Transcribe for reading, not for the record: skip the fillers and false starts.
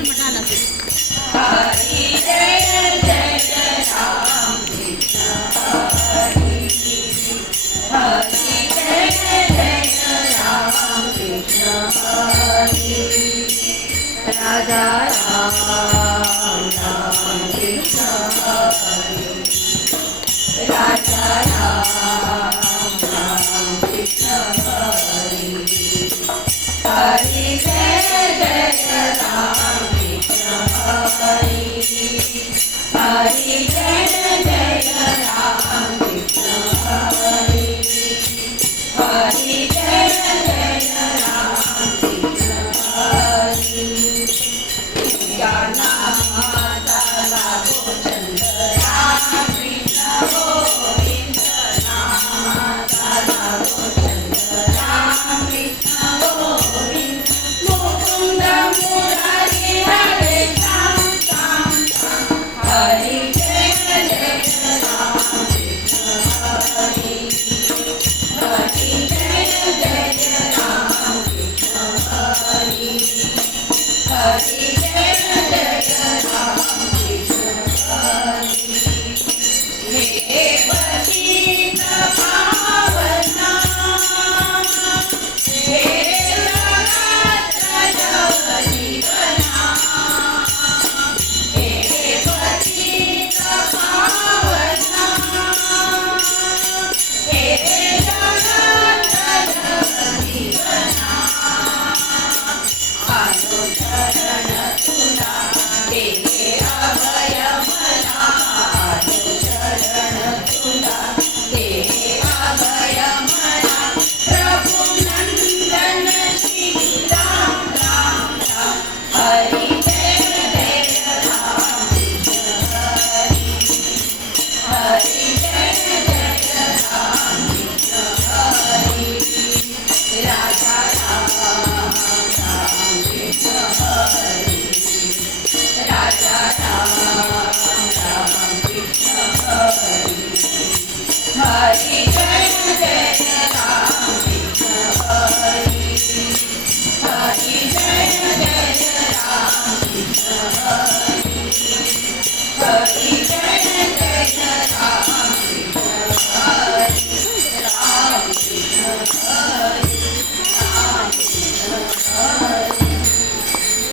निर्मठान असेल. हरी जय जय राम कृष्ण हरी. हरी जय जय राम कृष्ण हरी. राजा राम राम कृष्ण हरी. राजा राम राम कृष्ण हरी. हरी जय जय राम कृष्ण हरी. हरी जय जय राम कृष्ण हरी. हरी जय जय राम कृष्ण हरी. या नामाचा लागो छंद राम कृष्ण गोविंद. नामाचा लागो छंद राम कृष्ण गोविंद. मुकुंद मुरारी हरे राम राम राम. हरी जय जय राम कृष्ण हरी. हरी जय जय राम कृष्ण हरी. हरी जय जय राम कृष्ण हरी. हे पतित पावना हे जगत जीवना. हे पतित पावना हे जगत जीवना. आलो शरण तुला दे अभय मला. आलो शरण तुला दे अभय मला. प्रभु नंदन श्री राम राम राम. हरी जय जय राम कृष्ण हरी. हरी जय जय राम कृष्ण हरी. राजा राम राम कृष्ण हरी. राजा राम राम कृष्ण हरी. हरी जय जय राम कृष्ण हरी. हरी जय जय राम कृष्ण हरी. हरी जय जय राम